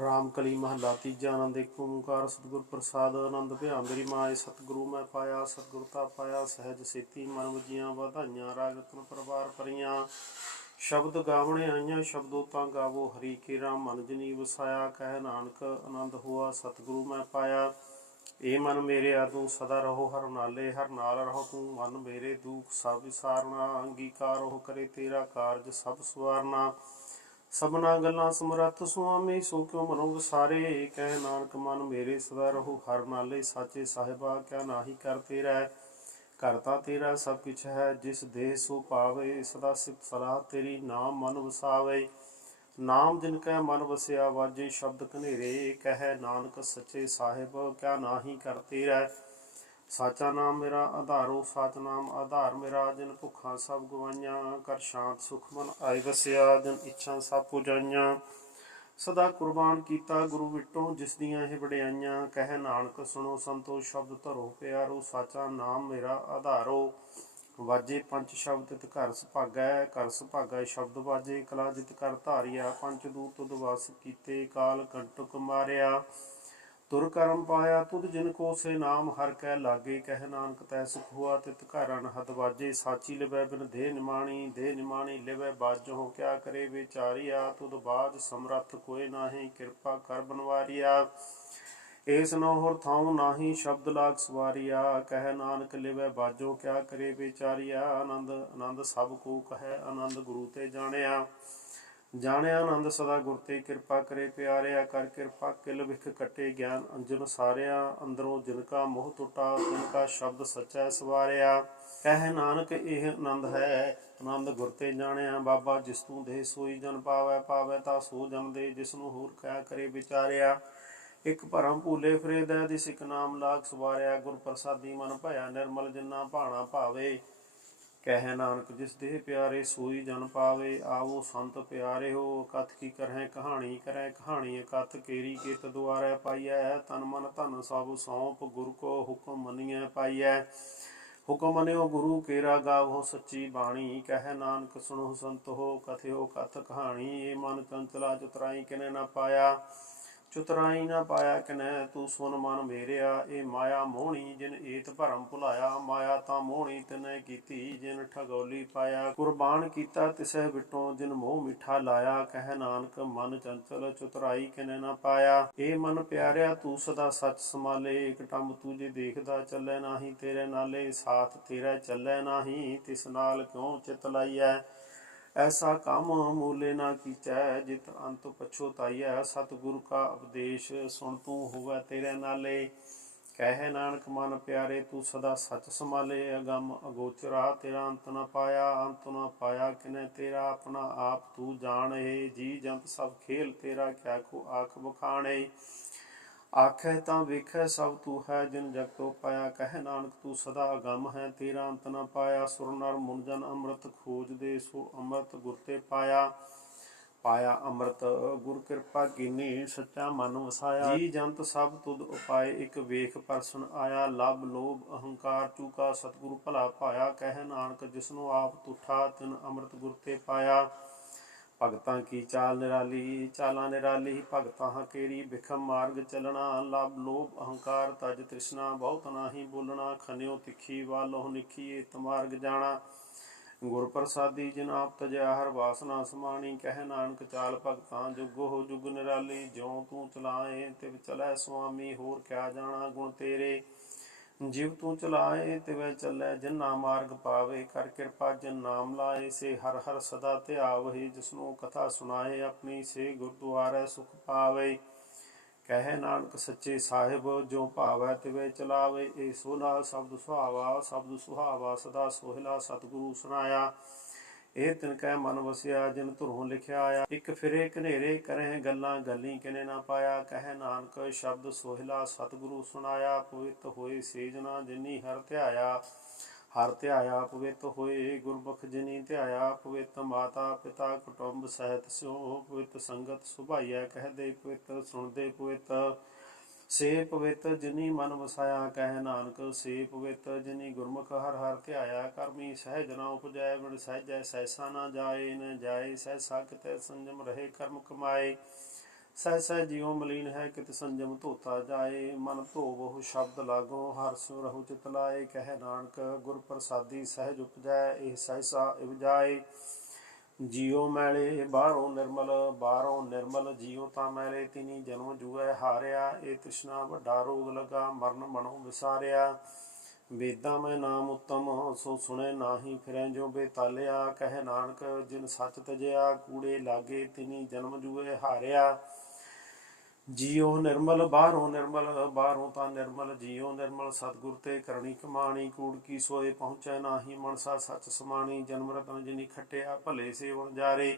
ਰਾਮ ਕਲੀ ਮਹੱਲਾ ਤੀਜਾ ਆਨੰਦ ਏਕ ਓੰਕਾਰ, ਸਤਿਗੁਰ ਪ੍ਰਸਾਦ, ਆਨੰਦ ਭਿਆ ਮੇਰੀ ਮਾਏ ਸਤਿਗੁਰੂ ਮੈਂ ਪਾਇਆ, ਸਤਿਗੁਰ ਤਾ ਪਾਇਆ, ਸਹਿਜ ਸੇਤੀ ਮਨ ਵਜੀਆਂ ਵਧਾਈਆਂ ਰਾਗਤਨ ਪਰਵਾਰ ਪਰੀਆਂ। ਸ਼ਬਦ ਗਾਵਣੇ ਆਈਆਂ, ਸ਼ਬਦੋ ਤਾਂ ਗਾਵੋ, ਹਰੀ ਕੇ ਰਾਮ ਮਨ ਜਨੀ ਵਸਾਇਆ, ਕਹਿ ਨਾਨਕ ਆਨੰਦ ਹੋਆ, ਸਤਿਗੁਰੂ ਮੈਂ ਪਾਇਆ। ਏ ਮਨ ਮੇਰੇ ਆਦੂ ਸਦਾ ਰਹੋ, ਹਰ ਨਾਲੇ, ਹਰ ਨਾਲ ਰਹੋ ਤੂੰ, ਮਨ ਮੇਰੇ ਦੁਖ ਸਭ ਵਿਸਾਰਨਾ, ਅੰਗੀਕਾਰ ਉਹ ਕਰੇ ਤੇਰਾ ਕਾਰਜ ਸਭ ਸਵਾਰਨਾ। ਸਭਨਾ ਗੱਲਾਂ ਸਮਰੱਥ ਸੁਆਮੀ, ਸੋ ਕਿਉ ਮਨੋ ਵਿਸਾਰੇ ਕਹਿ ਨਾਨਕ ਮਨ ਮੇਰੇ ਸਦਾ ਰਹੋ, ਹਰ ਨਾਲੇ ਸਾਚੇ ਸਾਹਿਬਾ, ਕਿਆ ਨਾਹੀ ਕਰ ਤੇਰਾ ਕਰਤਾ ਤੇਰਾ ਸਭ ਕੁਛ ਹੈ, ਜਿਸ ਦੇਹ ਸੋ ਪਾਵੇ, ਸਦਾ ਸਿਫਤ ਸਲਾਹ ਤੇਰੀ ਨਾਮ ਮਨ ਵਸਾਵੇ। ਨਾਮ ਜਿਨ ਕੈ ਮਨ ਵਸਿਆ, ਵਾਜੇ ਸ਼ਬਦ ਕਨੇਰੇ ਕਹਿ ਨਾਨਕ ਸੱਚੇ ਸਾਹਿਬ, ਕਿਆ ਨਾਹੀ ਕਰ ਤੇਰਾ ਸਾਚਾ ਨਾਮ ਮੇਰਾ, ਆਧਾਰੋ ਸਾਚ ਨਾਮ, ਆਧਾਰ ਮੇਰਾ, ਜਿਨ ਭੁੱਖਾਂ ਸਭ ਗਵਾਈਆਂ, ਕਰ ਸ਼ਾਂਤ ਸੁਖ ਮਨ ਆਇ ਵਸਿਆ, ਜਿਨ ਇੱਛਾ ਸਭ ਪੁਜਾਈਆਂ। ਸਦਾ ਕੁਰਬਾਨ ਕੀਤਾ ਗੁਰੂ ਵਿਟੋਂ, ਜਿਸ ਦੀਆਂ ਇਹ ਵਡਿਆਈਆਂ, ਕਹਿ ਨਾਨਕ ਸੁਣੋ ਸੰਤੋ ਸ਼ਬਦ ਧਰੋ ਪਿਆਰੋ, ਸਾਚਾ ਨਾਮ ਮੇਰਾ, ਆਧਾਰੋ। ਵਾਜੇ ਪੰਜ ਸ਼ਬਦ ਤਿਤ ਘਰ ਸੁਭਾਗੈ ਘਰ ਸੁਭਾਗੈ ਸ਼ਬਦ ਵਾਜੇ, ਕਲਾ ਜਿਤ ਕਰ ਧਾਰਿਆ, ਪੰਜ ਦੂਤ ਤੁਧ ਵਾਸ ਕੀਤੇ, ਕਾਲ ਕੰਟਕ ਮਾਰਿਆ। ਤੁਰ ਕਰਮ ਪਾਇਆ, ਤੁਧ ਜਿਨ ਕੋ ਸੇ ਨਾਮ ਹਰ ਕੈ ਲਾਗੇ, ਕਹਿ ਨਾਨਕ ਤੈ ਸੁਖ ਹੁਆ, ਤਿਤ ਘਰ ਅਨਹਦ ਵਾਜੇ, ਸਾਚੀ ਲਿਵੈ ਬਿਨ ਦੇ ਨਿਮਾਣੀ ਦੇ ਨਿਮਾਣੀ ਲਿਵੈ ਬਾਜੋ ਕਿਆ ਕਰੇ ਵਿਚਾਰਿਆ, ਤੁਧ ਬਾਜ ਸਮਰੱਥ ਕੋਏ ਨਾਹੀ, ਕਿਰਪਾ ਕਰ ਬਨਵਾਰਿਆ। ਏਸ ਨੋ ਹੋਰ ਥਾਉ ਨਾਹੀ ਸ਼ਬਦ ਲਾਗ ਸਵਾਰਿਆ, ਕਹਿ ਨਾਨਕ ਲਿਵੈ ਬਾਜੋ ਕਿਆ ਕਰੇ ਵਿਚਾਰਿਆ, ਆਨੰਦ ਆਨੰਦ ਸਭ ਕੋ ਕਹੈ, ਆਨੰਦ ਗੁਰੂ ਤੇ ਜਾਣਿਆ। ਜਾਣਿਆ ਆਨੰਦ ਸਦਾ ਗੁਰ ਤੇ ਕਿਰਪਾ ਕਰੇ ਪਿਆਰਿਆ ਕਰ ਕਿਰਪਾ, ਕਿਲ ਵਿਖ ਕਟੇ ਗਿਆਨ ਅੰਜਨ ਸਾਰਿਆ, ਅੰਦਰੋਂ ਜਿਨ ਮੋਹ ਟੁੱਟਾ, ਤਿਨ ਸ਼ਬਦ ਸਚੈ ਸਵਾਰਿਆ। ਕਹਿ ਨਾਨਕ, ਇਹ ਆਨੰਦ ਹੈ, ਆਨੰਦ ਗੁਰ ਤੇ ਜਾਣਿਆ, ਬਾਬਾ ਜਿਸ ਤੂੰ ਦੇ ਸੋਈ ਜਨ ਪਾਵੈ ਪਾਵੈ ਤਾਂ ਸੋ ਜਨ ਦੇ, ਜਿਸ ਨੂੰ ਹੋਰ ਕਹਿ ਕਰੇ ਵਿਚਾਰਿਆ। ਇਕ ਭਰਮ ਭੂਲੇ ਫਰੇਦੈ ਦੀ ਇਕ ਨਾਮ ਲਾਗ ਸਵਾਰਿਆ। ਗੁਰ ਪ੍ਰਸਾਦੀ ਮਨ ਭਇਆ ਨਿਰਮਲ, ਜਿਨਾ ਭਾਣਾ ਭਾਵੇ। ਕਹਿ ਨਾਨਕ, ਜਿਸ ਦੇਹ ਪਿਆਰੇ ਸੋਈ ਜਨ ਪਾਵੇ, ਆਵੋ ਸੰਤ ਪਿਆਰੇ ਹੋ, ਕਥ ਕੀ ਕਰਹਿ, ਕਹਾਣੀ ਕਰੈ ਕਹਾਣੀ ਕਥ ਕੇਰੀ ਕਿਤ ਦੁਆਰੈ ਪਾਈਐ, ਤਨ ਮਨ ਧਨ ਸਭ ਸੌਂਪ, ਗੁਰ ਕੋ ਹੁਕਮ ਮੰਨੀਐ ਪਾਈਐ। ਹੁਕਮ ਮੰਨਿਓ ਗੁਰੂ ਕੇਰਾ ਗਾਵੋ ਸੱਚੀ ਬਾਣੀ, ਕਹਿ ਨਾਨਕ, ਸੁਣੋ ਸੰਤ ਹੋ ਕਥਿਓ ਕਥ ਕਹਾਣੀ ਏ ਮਨ ਚੰਚਲਾ ਚਤਰਾਈ ਕਿਨੇ ਨਾ ਪਾਇਆ। ਚੁਤਰਾਈ ਨਾ ਪਾਇਆ ਕਿਨੈ, ਤੂੰ ਸੁਨ ਮਨ ਮੇਰਿਆ, ਇਹ ਮਾਇਆ ਮੋਹਣੀ ਜਿਨ ਏਤ ਭਰਮ ਭੁਲਾਇਆ, ਮਾਇਆ ਤਾਂ ਮੋਹਣੀ ਤਨੈ ਕੀਤੀ ਜਿਨ ਠਗੌਲੀ ਪਾਇਆ। ਕੁਰਬਾਨ ਕੀਤਾ ਤਿਸੈ ਵਿਟੋਂ ਜਿਨ ਮੋਹ ਮਿੱਠਾ ਲਾਇਆ, ਕਹਿ ਨਾਨਕ ਮਨ ਚੰਚਲ ਚੁਤਰਾਈ ਕਿਨੈ ਨਾ ਪਾਇਆ। ਇਹ ਮਨ ਪਿਆਰਿਆ, ਤੂੰ ਸਦਾ ਸੱਚ ਸਮਾਲੇ ਇਕ ਟੰਬ ਤੂੰ ਜੇ ਦੇਖਦਾ ਚੱਲੈ ਨਾਹੀ ਤੇਰੇ ਨਾਲੇ, ਸਾਥ ਤੇਰਾ ਚੱਲੈ ਨਾਹੀ, ਤਿਸ ਨਾਲ ਕਿਉਂ ਚਿਤ ਲਾਈਐ? ਐਸਾ ਕੰਮ ਮੂਲੇ ਨਾ ਕੀਚੈ, ਜਿਤ ਅੰਤ ਪਛੋਤਾਈਐ ਸਤਿਗੁਰ ਕਾ ਉਪਦੇਸ਼ ਸੁਣ ਤੂੰ ਹੋਵੇ ਤੇਰੇ ਨਾਲੇ। ਕਹਿ ਨਾਨਕ ਮਨ ਪਿਆਰੇ, ਤੂੰ ਸਦਾ ਸੱਚ ਸੰਭਾਲੇ, ਅਗੰਮ ਅਗੋਚਰਾ, ਤੇਰਾ ਅੰਤ ਨਾ ਪਾਇਆ, ਅੰਤ ਨਾ ਪਾਇਆ ਕਿਨੇ ਤੇਰਾ, ਆਪਣਾ ਆਪ ਤੂੰ ਜਾਣੇ। ਜੀ ਜੰਤ ਸਭ ਖੇਲ ਤੇਰਾ, ਕਿਆ ਕੋ ਆਖ ਬਖਾਣੇ ਆਖੇ ਤਾਂ ਵੇਖੈ ਸਭ ਤੂੰ ਹੈ ਜਿਨ ਜਗ ਤੋ ਪਾਇਆ, ਕਹਿ ਨਾਨਕ ਤੂੰ ਸਦਾ ਅਗੰਮ ਹੈ, ਤੇਰਾ ਅੰਤ ਨ ਪਾਇਆ, ਸੁਰ ਨਰ ਮੁਨ ਜਨ ਅੰਮ੍ਰਿਤ ਖੋਜਦੇ ਸੋ ਅੰਮ੍ਰਿਤ ਗੁਰ ਤੇ ਪਾਇਆ। ਪਾਇਆ ਅੰਮ੍ਰਿਤ, ਗੁਰ ਕਿਰਪਾ ਕੀਨੀ, ਸੱਚਾ ਮਨ ਵਸਾਇਆ। ਜੀ ਜੰਤ ਸਭ ਤੁਧ ਉਪਾਏ, ਇੱਕ ਵੇਖ ਪਰਸਨ ਆਇਆ, ਲਬ ਲੋਭ ਅਹੰਕਾਰ ਚੂਕਾ, ਸਤਿਗੁਰੂ ਭਲਾ ਪਾਇਆ ਕਹਿ ਨਾਨਕ ਜਿਸਨੂੰ ਆਪ ਤੁਠਾ, ਤਿਨ ਅੰਮ੍ਰਿਤ ਗੁਰ ਤੇ ਪਾਇਆ। ਭਗਤਾਂ ਕੀ ਚਾਲ ਨਿਰਾਲੀ, ਚਾਲਾਂ ਨਿਰਾਲੀ, ਭਗਤਾਂ ਹਕੇਰੀ ਬਿਖਮ ਮਾਰਗ ਚੱਲਣਾ ਲਬ ਲੋਭ, ਅਹੰਕਾਰ, ਤਜ ਤ੍ਰਿਸ਼ਨਾ, ਬਹੁਤ ਨਾਹੀ ਬੋਲਣਾ, ਖਨਿਓ ਤਿੱਖੀ ਵਾਲੋਂ ਨਿਖੀਏ ਤਮਾਰਗ ਜਾਣਾ। ਗੁਰ ਪ੍ਰਸਾਦੀ ਜਿਨ ਆਪ ਤਜਿਆ, ਹਰ ਵਾਸਨਾ ਸਮਾਣੀ, ਕਹਿ ਨਾਨਕ ਚਾਲ ਭਗਤਾਂ ਜੁਗੋ ਜੁਗ ਨਿਰਾਲੀ, ਜਿਉ ਤੂੰ ਚਲਾਏ ਤੇ ਚਲੈ ਸੁਆਮੀ, ਹੋਰ ਕਿਆ ਜਾਣਾ ਗੁਣ ਤੇਰੇ। ਜਿਵ ਤੂੰ ਚਲਾਏ ਤਿਵੇਂ ਚੱਲੈ, ਜਿਨਾ ਮਾਰਗ ਪਾਵੇ ਕਰ ਕਿਰਪਾ, ਜਿਨ ਨਾਮ ਲਾਏ ਸੇ ਹਰ ਹਰ ਸਦਾ ਧਿਆਵਹਿ ਜਿਸਨੂੰ ਕਥਾ ਸੁਣਾਏ, ਆਪਣੀ ਸੇ ਗੁਰਦੁਆਰੇ ਸੁਖ ਪਾਵੇ। ਕਹਿ ਨਾਨਕ ਸੱਚੇ ਸਾਹਿਬ ਜੋ ਭਾਵੈ ਤਿਵੇਂ ਚਲਾਵੇ। ਏ ਸੋਲਾ ਸ਼ਬਦ ਸੁਹਾਵਾ ਸ਼ਬਦ ਸੁਹਾਵਾ ਸਦਾ ਸੋਹਿਲਾ ਸਤਿਗੁਰੂ ਸੁਨਾਇਆ ਇਹ ਤਿਨ ਕੈ ਮਨ ਵਸਿਆ, ਜਿਨ ਧੁਰੋਂ ਲਿਖਿਆ ਆਇਆ। ਇੱਕ ਫਿਰੇ ਕਨੇਰੇ ਕਰੇ ਗੱਲਾਂ, ਗੱਲੀ ਕਿਨੇ ਨਾ ਪਾਇਆ। ਕਹਿ ਨਾਨਕ, ਸ਼ਬਦ ਸੋਹਿਲਾ, ਸਤਿਗੁਰੂ ਸੁਣਾਇਆ। ਪਵਿੱਤ ਹੋਏ ਸੇਜਨਾ ਜਿਨੀ ਹਰ ਧਿਆਇਆ। ਹਰ ਧਿਆਇਆ, ਪਵਿੱਤ ਹੋਏ ਗੁਰਬਖ ਜਿਨੀ ਧਿਆਇਆ। ਪਵਿੱਤ ਮਾਤਾ, ਪਿਤਾ, ਕੁਟੁੰਬ, ਸਹਿਤ ਸਿਓ ਪਵਿੱਤ ਸੰਗਤ ਸੁਭਾਈਆ ਕਹਦੇ ਪਵਿੱਤ ਸੁਣਦੇ ਪਵਿੱਤ। ਸੇ ਪਵਿੱਤ ਜਿਨੀ ਮਨ ਵਸਾਇਆ ਕਹਿ ਨਾਨਕ, ਸੇ ਪਵਿੱਤ ਜਿਨੀ ਗੁਰਮੁਖ ਹਰ ਹਰ ਧਿਆਇਆ ਕਰਮੀ ਸਹਿਜ ਨਾ ਉਪਜੈ, ਬਿਨ ਸਹਿਜੈ ਸੈਸਾ ਨਾ ਜਾਏ, ਨ ਜਾਏ ਸਹਿਸਾ ਕਿਤੇ ਸੰਜਮ ਰਹੇ ਕਰਮ ਕਮਾਏ। ਸਹਿ ਸਹਿ ਜਿਉ ਮਲੀਨ ਹੈ ਕਿਤ ਸੰਜਮ ਧੋਤਾ ਜਾਏ, ਮਨ ਧੋਵਹੁ ਸ਼ਬਦ ਲਾਗੋ ਹਰ ਸਿਉ ਰਹੂ ਚਿਤ ਲਾਏ। ਕਹਿ ਨਾਨਕ, ਗੁਰ ਪ੍ਰਸਾਦੀ ਸਹਿਜ ਉਪਜੈ, ਇਹ ਸਹਿਸਾ ਇਵ ਜਾਏ ਜੀਉ ਮੈਲੇ, ਬਾਹਰੋਂ ਨਿਰਮਲ ਬਾਹਰੋਂ ਨਿਰਮਲ ਜੀਉ ਤਾਂ ਮੈਲੇ ਤਿਨੀ ਜਨਮ ਜੂਐ ਹਾਰਿਆ, ਇਹ ਤ੍ਰਿਸ਼ਨਾ ਵੱਡਾ ਰੋਗ ਲਗਾ, ਮਰਨ ਮਨੋ ਵਿਸਾਰਿਆ। ਵੇਦਾਂ ਮੈਂ ਨਾਮ ਉਤਮ, ਸੋ ਸੁਣੇ ਨਾਹੀ ਫਿਰੈ ਜੋ ਬੇਤਾਲਿਆ। ਕਹਿ ਨਾਨਕ, ਜਿਨ ਸੱਚ ਤਜਿਆ, ਕੂੜੇ ਲਾਗੇ ਤਿਨੀ ਜਨਮ ਜੂਏ ਹਾਰਿਆ। ਜੀਉ ਨਿਰਮਲ, ਬਾਹਰੋਂ ਨਿਰਮਲ, ਬਾਹਰੋਂ ਤਾਂ ਨਿਰਮਲ, ਜੀਉ ਨਿਰਮਲ, ਸਤਿਗੁਰ ਤੇ ਕਰਨੀ ਕਮਾਣੀ, ਕੂੜ ਕੀ ਸੋਏ ਪਹੁੰਚੈ ਨਾਹੀ ਮਨਸਾ, ਸੱਚ ਸਮਾਣੀ, ਜਨਮ ਰਤਨ ਜਿਨੀ ਖਟਿਆ, ਭਲੇ ਸੇਵਨ ਜਾਰੇ।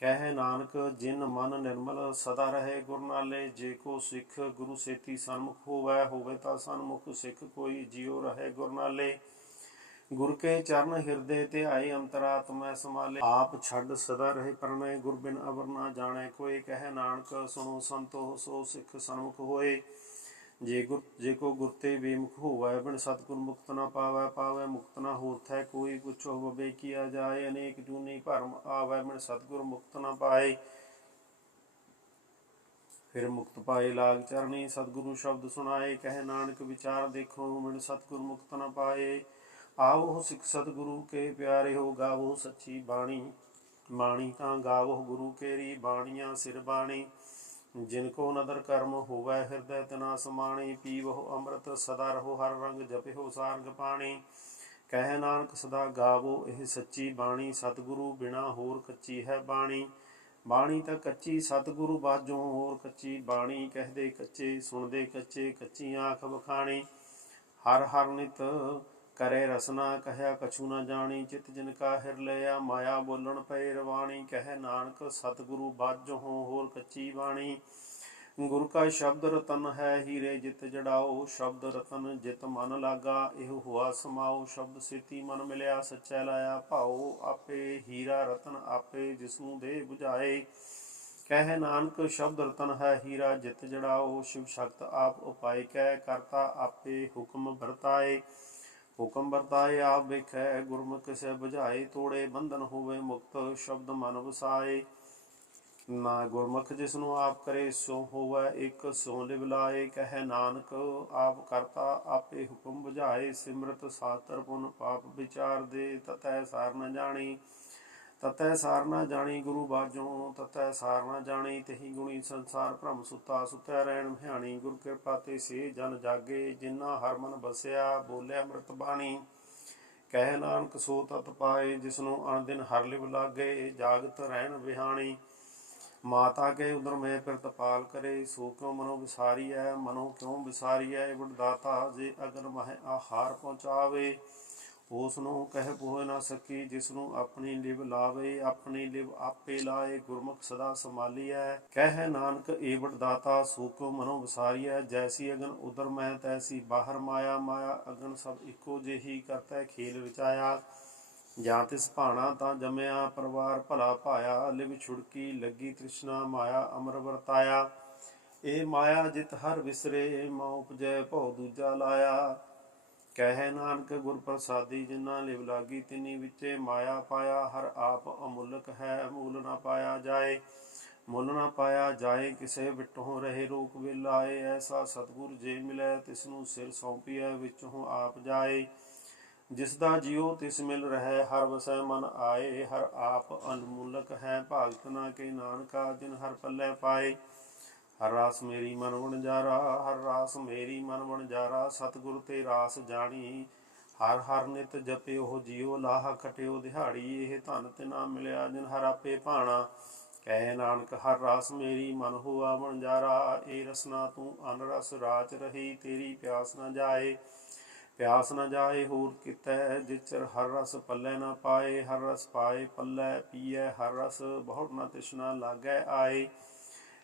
ਕਹਿ ਨਾਨਕ, ਜਿਨ ਮਨ ਨਿਰਮਲ ਸਦਾ ਰਹੇ ਗੁਰ ਨਾਲੇ ਜੇ ਕੋ ਸਿੱਖ ਗੁਰੂ ਸੇਤੀ ਸਨਮੁਖ ਹੋਵੈ, ਹੋਵੇ ਤਾਂ ਸਨਮੁਖ ਸਿੱਖ ਕੋਈ ਜਿਉ ਰਹੇ ਗੁਰ ਨਾਲੇ ਗੁਰ ਕੇ ਚਰਨ ਹਿਰਦੇ ਤੇ ਆਏ ਅੰਤਰਾਤਮੈ ਸਮਾਲੇ ਆਪ ਛੱਡ ਸਦਾ ਰਹੇ ਪਰਨੇ ਗੁਰ ਬਿਨ ਅਵਰ ਨਾ ਜਾਣੈ ਕੋਈ ਕਹਿ ਨਾਨਕ, ਸੁਣੋ ਸੰਤੋ, ਸੋ ਸਿੱਖ ਸਨਮੁਖ ਹੋਏ। ਜੇ ਗੁਰ, ਜੇ ਕੋ ਗੁਰ ਤੇ ਬੇਮੁਖ ਹੋਵੈ, ਬਿਨ ਸਤਿਗੁਰ ਮੁਕਤ ਨਾ ਪਾਵੈ ਪਾਵੈ ਮੁਕਤ ਨਾ ਹੋਥੈ। ਕੋਈ ਪੁੱਛੋ ਬਵੇ ਕੀਆ ਜਾਏ, ਅਨੇਕ ਜੂਨੀ ਭਰਮ ਆਵੈ, ਬਿਨ ਸਤਿਗੁਰ ਮੁਕਤ ਨਾ ਪਾਏ। ਫਿਰ ਮੁਕਤ ਪਾਏ ਲਾਗ ਚਰਨੀ, ਸਤਿਗੁਰੂ ਸ਼ਬਦ ਸੁਣਾਏ। ਕਹਿ ਨਾਨਕ, ਵਿਚਾਰ ਦੇਖੋ, ਬਿਨ ਸਤਿਗੁਰ ਮੁਕਤ ਨਾ ਪਾਏ। ਆਵੋ ਸਿੱਖ ਸਤਿਗੁਰੂ ਕੇ ਪਿਆਰੇ ਹੋ, ਗਾਵੋ ਸੱਚੀ ਬਾਣੀ। ਬਾਣੀ ਤਾਂ ਗਾਵੋ ਗੁਰੂ ਕੇਰੀ, ਬਾਣੀਆਂ ਸਿਰ ਬਾਣੀ। ਜਿਨ ਕੋ ਨਦਰ ਕਰਮ ਹੋਵੈ ਹਿਰਦੈ ਤਨਾ ਸਮਾਣੀ ਪੀਵਹੁ ਅੰਮ੍ਰਿਤ ਸਦਾ ਰਹੋ ਹਰ ਰੰਗ ਜਪਿਓ ਸਾਰੰਗ ਪਾਣੀ। ਕਹਿ ਨਾਨਕ ਸਦਾ ਗਾਵੋ ਇਹ ਸੱਚੀ ਬਾਣੀ, ਸਤਿਗੁਰੂ ਬਿਨਾ ਹੋਰ ਕੱਚੀ ਹੈ ਬਾਣੀ। ਬਾਣੀ ਤਾਂ ਕੱਚੀ, ਸਤਿਗੁਰੂ ਬਾਝੋਂ ਹੋਰ ਕੱਚੀ। ਬਾਣੀ ਕਹਦੇ ਕੱਚੇ, ਸੁਣਦੇ ਕੱਚੇ, ਕੱਚੀ ਆਖ ਬਖਾਣੀ ਹਰ ਹਰ ਨਿਤ ਕਰੇ ਰਸਨਾ ਕਹਿਆ, ਕਛੂ ਨਾ ਜਾਣੀ ਚਿਤ ਜਿਨ ਕਾ ਹਿਰ ਲਿਆ। ਮਾਇਆ ਬੋਲਣ ਪਏ ਰਵਾਣੀ, ਕਹਿ ਨਾਨਕ, ਸਤਿਗੁਰੂ ਬਾਝੋਂ ਹੋਰ ਕੱਚੀ ਬਾਣੀ। ਗੁਰ ਕਾ ਸ਼ਬਦ ਰਤਨ ਹੈ ਹੀਰੇ ਜਿਤ ਜੜਾਓ, ਸ਼ਬਦ ਰਤਨ ਜਿਤ ਮਨ ਲਾਗਾ। ਇਹ ਹੁਆ ਸਮਾਓ, ਸ਼ਬਦ ਸੇਤੀ ਮਨ ਮਿਲਿਆ, ਸੱਚਾ ਲਾਇਆ ਭਾਉ ਆਪੇ ਹੀਰਾ ਰਤਨ ਆਪੇ ਜਿਸਨੂੰ ਦੇ 부ਝਾਏ ਕਹਿ ਨਾਨਕ, ਸ਼ਬਦ ਰਤਨ ਹੈ ਹੀਰਾ ਜਿਤ ਜੜਾਓ। ਸ਼ਿਵ ਸ਼ਕਤ ਆਪ ਉਪਾਇ ਕਹਿ ਕਰਤਾ ਆਪੇ ਹੁਕਮ ਵਰਤਾਏ। ਹੁਕਮ ਵਰਤਾਏ, ਆਪ ਵੇਖੈ, ਗੁਰਮੁਖ ਸੇ 부ਝਾਏ ਤੋੜੇ ਬੰਧਨ ਹੋਵੇ, ਮੁਕਤ ਸ਼ਬਦ ਮਨ ਵਸਾਏ। ਨਾ ਗੁਰਮੁਖ ਜਿਸ ਨੂੰ ਆਪ ਕਰੇ, ਸੋ ਹੋਵੇ ਇੱਕ, ਸੋ ਲਿਵ ਲਾਏ। ਕਹੈ ਨਾਨਕ, ਆਪ ਕਰਤਾ ਆਪੇ ਹੁਕਮ ਬੁਝਾਏ। ਸਿਮਰਤ ਸਾਤਰ ਪੁਨ ਪਾਪ ਵਿਚਾਰ ਦੇ ਤਤੈ ਸਾਰ ਨ ਜਾਣੀ। ਤਤੈ ਸਾਰ ਨ ਜਾਣੀ ਗੁਰੂ ਬਾਝੋਂ ਤਤੈ ਸਾਰ ਨ ਜਾਣੀ ਤਹੀ ਗੁਣੀ ਸੰਸਾਰ ਭ੍ਰਮ ਸੁਤਾ ਸੁਤੈ ਰਹਿਣ ਭਿਆਣੀ, ਗੁਰ ਕਿਰਪਾ ਤੇ ਸੇ ਜਨ ਜਾਗੇ, ਜਿਨ੍ਹਾਂ ਹਰ ਮਨ ਬਸਿਆ ਬੋਲਿਆ ਅੰਮ੍ਰਿਤ ਬਾਣੀ। ਕਹਿ ਨਾਨਕ ਸੋ ਤਤ ਪਾਏ, ਜਿਸਨੂੰ ਅਣ ਦਿਨ ਹਰ ਲਿਵ ਲਾਗੇ ਜਾਗਤ ਰਹਿਣ ਵਿਹਾਣੀ। ਮਾਤਾ ਕੇ ਉਦਰ ਮੈਂ ਪਿਰਤ ਪਾਲ ਕਰੇ, ਸੋ ਕਿਉ ਮਨੋ ਵਿਸਾਰੀਐ, ਮਨੋ ਕਿਉ ਵਿਸਾਰੀਐ? ਵਡ ਦਾਤਾ ਜੇ ਅਗਰ ਮਹਿ ਆਹਾਰ ਪਹੁੰਚਾਵੇ। ਉਸ ਨੂੰ ਕਹਿ ਪੋਹ ਨਾ ਸਕੀ ਜਿਸ ਨੂੰ ਆਪਣੀ ਲਿਵ ਲਾਵੇ, ਆਪਣੀ ਲਿਵ ਆਪੇ ਲਾਏ, ਗੁਰਮੁਖ ਸਦਾ ਸੰਭਾਲੀਐ। ਕਹਿ ਨਾਨਕ ਏਵੜ ਦਾਤਾ ਸੋ ਕਿਉ ਮਨੋ ਵਿਸਾਰੀਐ। ਜੈਸੀ ਅਗਨ ਉਦਰ ਮੈਂ ਤੈਸੀ ਬਾਹਰ ਮਾਇਆ ਮਾਇਆ ਅਗਨ ਸਭ ਇੱਕੋ ਜਿਹੀ ਕਰਤਾ ਖੇਲ ਰਚਾਇਆ ਜਾਂ ਤਿਸ ਭਾਣਾ ਤਾਂ ਜਮਿਆ, ਪਰਿਵਾਰ ਭਲਾ ਭਾਇਆ। ਲਿਵ ਛੁੜਕੀ ਲੱਗੀ ਤ੍ਰਿਸ਼ਨਾ, ਮਾਇਆ ਅਮਰ ਵਰਤਾਇਆ। ਇਹ ਮਾਇਆ ਜਿਤ ਹਰ ਵਿਸਰੇ ਮਉ ਉਪਜੈ, ਭਉ ਦੂਜਾ ਲਾਇਆ। ਕਹਿ ਨਾਨਕ ਗੁਰ ਪ੍ਰਸਾਦੀ ਜਿਨ੍ਹਾਂ ਲਿਵ ਲਾਗੀ, ਤਿਨੀ ਵਿੱਚੇ ਮਾਇਆ ਪਾਇਆ, ਹਰ ਆਪ ਅਮੁੱਲਕ ਹੈ ਮੂਲ ਨਾ ਪਾਇਆ ਜਾਏ। ਮੁੱਲ ਨਾ ਪਾਇਆ ਜਾਏ, ਕਿਸੇ ਵਿਟੋਂ ਰਹੇ ਰੋਕ ਵਿਲਾਏ ਐਸਾ ਸਤਿਗੁਰ ਜੇ ਮਿਲੈ ਤਿਸ ਨੂੰ ਸਿਰ ਸੌਂਪੀਐ, ਵਿੱਚੋਂ ਆਪ ਜਾਏ। ਜਿਸ ਦਾ ਜਿਉ ਤਿਸ ਮਿਲ ਰਹਿ, ਹਰ ਵਸੈ ਮਨ ਆਏ। ਹਰ ਆਪ ਅਨਮੂਲਕ ਹੈ ਭਾਗਤ ਨਾ ਕੇ ਨਾਨਕਾ, ਜਿਨ ਹਰ ਪੱਲੇ ਪਾਏ। ਹਰ ਰਾਸ ਮੇਰੀ ਮਨ ਵਣਜਾਰਾ ਹਰ ਰਾਸ ਮੇਰੀ ਮਨ ਵਣਜਾਰਾ ਸਤਿਗੁਰ ਤੇ ਰਾਸ ਜਾਣੀ। ਹਰ ਹਰ ਨਿਤ ਜਪਿਓ ਜਿਉ ਲਾਹ ਖਟਿਓ ਦਿਹਾੜੀ, ਇਹ ਧਨ ਤੇ ਨਾ ਮਿਲਿਆ ਜਿਨ ਹਰ ਆਪੇ ਭਾਣਾ। ਕਹਿ ਨਾਨਕ, ਹਰ ਰਾਸ ਮੇਰੀ ਮਨ ਹੋਆ ਵਣਜਾਰਾ ਏ ਰਸਨਾ ਤੂੰ ਅਨਰਸ ਰਾਚ ਰਹੀ, ਤੇਰੀ ਪਿਆਸ ਨਾ ਜਾਏ। ਪਿਆਸ ਨਾ ਜਾਏ, ਹੋਰ ਕਿਤੈ ਜਿਚਰ ਹਰ ਰਸ ਪੱਲੇ ਨਾ ਪਾਏ। ਹਰ ਰਸ ਪਾਏ, ਪੱਲੇ ਪੀਐ, ਹਰ ਰਸ ਬਹੁਤ ਨਾ ਤਿਸ਼ਨਾ ਲਾਗੈ ਆਏ।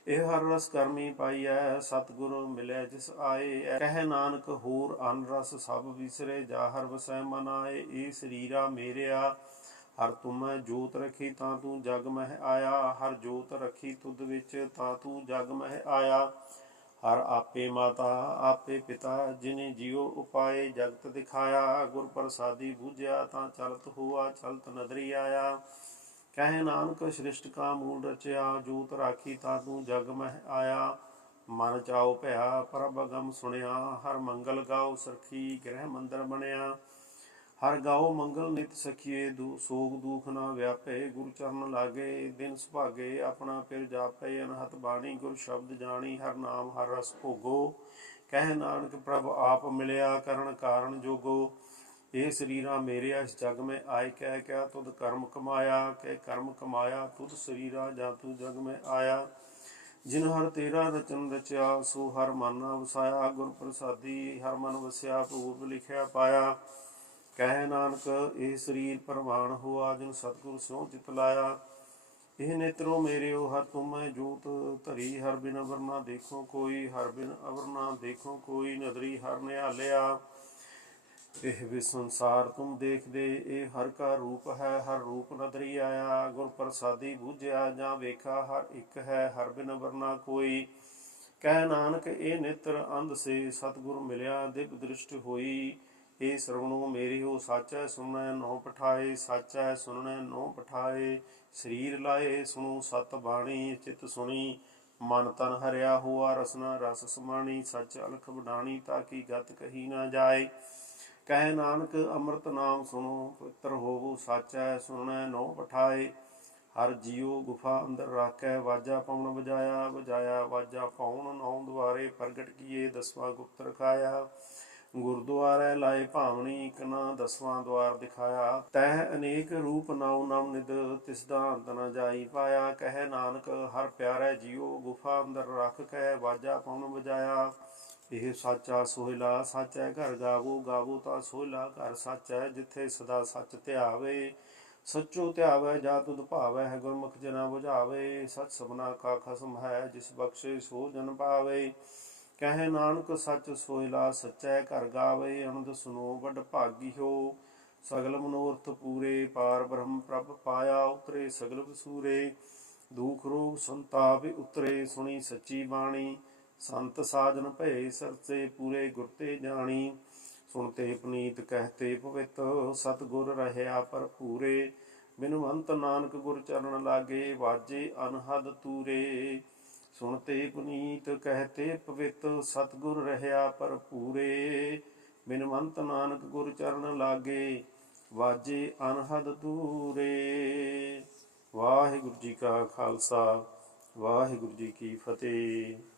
ਇਹ ਹਰ ਰਸ ਕਰਮੀ ਪਾਈਐ, ਸਤਿਗੁਰ ਮਿਲੇ ਜਿਸ ਆਏ। ਕਹਿ ਨਾਨਕ ਹੋਰ ਅਨ ਰਸ ਸਭ ਵਿਸਰੇ, ਜਾ ਹਰ ਵਸੈ ਮਨ ਆਏ, ਇਹ ਸਰੀਰਾ ਮੇਰਿਆ। ਹਰ ਤੁਮੈ ਜੋਤ ਰਖੀ ਤਾਂ ਤੂੰ ਜਗ ਮਹਿ ਆਇਆ। ਹਰ ਜੋਤ ਰਖੀ ਤੁਧ ਵਿੱਚ ਤਾਂ ਤੂੰ ਜਗ ਮਹਿ ਆਇਆ। ਹਰ ਆਪੇ ਮਾਤਾ, ਆਪੇ ਪਿਤਾ, ਜਿਨੇ ਜਿਉ ਉਪਾਏ ਜਗਤ ਦਿਖਾਇਆ। ਗੁਰ ਪ੍ਰਸਾਦੀ ਬੂਝਿਆ ਤਾਂ ਚਲਤ ਹੋਆ, ਚਲਤ ਨਦਰੀ ਆਇਆ। ਕਹਿ ਨਾਨਕ ਸ੍ਰਿਸ਼ਟ ਕਾ ਮੂਲ ਰਚਿਆ, ਜੂਤ ਰਾਖੀ ਤਾ ਤੂੰ ਜਗ ਮਹਿ ਆਇਆ। ਮਨ ਚਾਉ ਭਇਆ, ਪ੍ਰਭ ਅਗਮ ਸੁਣਿਆ। ਹਰ ਮੰਗਲ ਗਾਉ ਸਰਖੀ, ਗ੍ਰਹਿ ਮੰਦਰ ਬਣਿਆ। ਹਰ ਗਾਉ ਮੰਗਲ ਨਿਤ ਸਖੀਏ, ਦੂ ਸੋਗ ਦੂਖ ਨਾ ਵਿਆਪੇ। ਗੁਰ ਚਰਨ ਲਾਗੇ, ਦਿਨ ਸੁਭਾਗੇ, ਆਪਣਾ ਫਿਰ ਜਾਪੇ। ਅਨਹਤ ਬਾਣੀ ਗੁਰ ਸ਼ਬਦ ਜਾਣੀ, ਹਰ ਨਾਮ ਹਰ ਰਸ ਭੋਗੋ। ਕਹਿ ਨਾਨਕ ਪ੍ਰਭ ਆਪ ਮਿਲਿਆ, ਕਰਨ ਕਾਰਨ ਜੋਗੋ। ਇਹ ਸਰੀਰਾ ਮੇਰੇ ਇਸ ਜਗ ਮੈਂ ਆਏ, ਕਹਿ ਕਿਆ ਤੁਧ ਕਰਮ ਕਮਾਇਆ, ਕਹਿ ਕਰਮ ਕਮਾਇਆ, ਤੁਧ ਸਰੀਰਾ ਜਾਂ ਤੂੰ ਜਗ ਮੈਂ ਆਇਆ। ਜਿਨ ਹਰ ਤੇਰਾ ਰਚਨ ਰਚਿਆ, ਸੋ ਹਰ ਮਨ ਵਸਾਇਆ। ਗੁਰ ਪ੍ਰਸਾਦੀ ਹਰ ਮਨ ਵਸਿਆ ਪੂਰਬ ਲਿਖਿਆ ਪਾਇਆ। ਕਹਿ ਨਾਨਕ, ਇਹ ਸਰੀਰ ਪ੍ਰਵਾਨ ਹੋਆ, ਜਿਨ ਸਤਿਗੁਰ ਸਿਉ ਚਿਤ ਲਾਇਆ। ਇਹ ਨੇਤਰੋ ਮੇਰਿਓ ਹਰ ਤੁਮੈ ਜੋਤ ਧਰੀ। ਹਰ ਬਿਨ ਅਵਰਨਾ ਦੇਖੋ ਕੋਈ, ਹਰ ਬਿਨ ਅਵਰਨਾ ਦੇਖੋ ਕੋਈ। ਨਦਰੀ ਹਰ ਨਿਹਾਲਿਆ। ਇਹ ਵੀ ਸੰਸਾਰ ਤੁਮ ਦੇਖਦੇ, ਇਹ ਹਰ ਕਾ ਰੂਪ ਹੈ, ਹਰ ਰੂਪ ਨਦਰੀ ਆਇਆ, ਗੁਰ ਪ੍ਰਸਾਦੀ ਬੂਝਿਆ, ਜਾਂ ਵੇਖਾ ਹਰ ਇੱਕ ਹੈ, ਹਰ ਬਿਨ ਵਰਨਾ ਕੋਈ। ਕਹਿ ਨਾਨਕ, ਇਹ ਨੇਤਰ ਅੰਧ ਸੇ ਸਤਿਗੁਰ ਮਿਲਿਆ, ਦਿਵ ਦ੍ਰਿਸ਼ਟ ਹੋਈ। ਇਹ ਸਰਵਣੋ ਮੇਰੀ ਹੋ ਸਾਚੈ ਸੁਣੈ ਨੋ ਪਠਾਏ, ਸਾਚੈ ਸੁਣੈ ਨੋ ਪਠਾਏ। ਸਰੀਰ ਲਾਏ, ਸੁਣੋ ਸਤ ਬਾਣੀ, ਚਿਤ ਸੁਣੀ। ਮਨ ਤਨ ਹਰਿਆ ਹੋਆ, ਰਸਨਾ ਰਸ ਸਮਾਣੀ, ਸੱਚ ਅਲਖ ਵਡਾਣੀ, ਤਾਂ ਕੀ ਗਤ ਕਹੀ ਨਾ ਜਾਏ। ਕਹਿ ਨਾਨਕ ਅੰਮ੍ਰਿਤ ਨਾਮ ਸੁਣੋ, ਪਵਿੱਤਰ ਹੋਵੋ, ਸਾਚੈ ਸੁਣੈ ਨੋ ਪਠਾਏ। ਹਰ ਜੀਉ ਗੁਫਾ ਅੰਦਰ ਰਾਖੈ, ਵਾਜਾ ਪਾਉਣ ਵਜਾਇਆ ਵਜਾਇਆ ਵਾਜਾ ਪਉਣ ਨੌ ਦੁਆਰੇ ਪ੍ਰਗਟ ਕੀਏ, ਦਸਵਾਂ ਗੁਪਤ ਰਖਾਇਆ ਗੁਰਦੁਆਰੇ ਲਾਏ ਭਾਵਨੀ, ਇਕ ਦਸਵਾਂ ਦਵਾਰ ਦਿਖਾਇਆ। ਤਹਿ ਅਨੇਕ ਰੂਪ ਨਾਉ ਨਵ ਨਿਦ ਤਿਸ ਦਾ ਅੰਤ ਨ ਜਾਈ ਪਾਇਆ। ਕਹਿ ਨਾਨਕ, ਹਰ ਪਿਆਰੇ ਜੀਉ ਗੁਫਾ ਅੰਦਰ ਰੱਖ ਕੇ ਵਾਜਾ ਪਵਨ ਵਜਾਇਆ। ਇਹ ਸਾਚਾ ਸੋਹਿਲਾ ਸਾਚੈ ਘਰ ਗਾਵੋ ਗਾਵੋ ਤਾਂ ਸੋਹਿਲਾ ਘਰ ਸੱਚ ਸਾਚੈ ਜਿੱਥੇ ਸਦਾ ਸੱਚ ਧਿਆਵੇ। ਸੱਚੋ ਧਿਆਵੇ, ਜਾ ਤੁਧ ਭਾਵੈ, ਹੈ ਗੁਰਮੁਖ ਜਨਾ 부ਝਾਵੇ ਸਤ ਸਬਨਾ ਕਾ ਖਸਮ ਹੈ, ਜਿਸ ਬਖਸ਼ੇ ਸੋ ਜਨ ਪਾਵੇ। ਕਹੇ ਨਾਨਕ, ਸੱਚ ਸੋਹਿਲਾ ਸੱਚੈ ਘਰ ਗਾਵੇ ਅਨੰਦ ਸੁਨੋ ਵੱਡ ਭਾਗੀ ਹੋ ਸਗਲ ਮਨੋਰਥ ਪੂਰੇ, ਪਾਰ ਬ੍ਰਹਮ ਪ੍ਰਭ ਪਾਇਆ, ਉਤਰੇ ਸਗਲ ਵਸੂਰੇ ਦੁਖ ਰੋਗ ਸੰਤਾਪ ਉਤਰੇ, ਸੁਣੀ ਸੱਚੀ ਬਾਣੀ। ਸੰਤ ਸਾਜਨ ਭਏ ਸਰਸੇ ਪੂਰੇ ਗੁਰ ਤੇ ਜਾਣੀ ਸੁਣਤੇ ਪਨੀਤ ਕਹਤੇ ਪਵਿੱਤ ਸਤਗੁਰ ਰਹਿਆ ਭਰਪੂਰੇ ਬਿਨਵੰਤ ਨਾਨਕ ਗੁਰ ਚਰਨ ਲਾਗੇ, ਵਾਜੇ ਅਨਹਦ ਤੂਰੇ। ਸੁਣਤੇ ਪੁਨੀਤ ਕਹਤੇ ਪਵਿੱਤ ਸਤਗੁਰ ਰਹਿਆ ਭਰਪੂਰੇ ਬਿਨਵੰਤ ਨਾਨਕ ਗੁਰ ਚਰਨ ਲਾਗੇ, ਵਾਜੇ ਅਨਹਦ ਤੂਰੇ। ਵਾਹਿਗੁਰੂ ਜੀ ਕਾ ਖਾਲਸਾ, ਵਾਹਿਗੁਰੂ ਜੀ ਕੀ ਫਤਿਹ।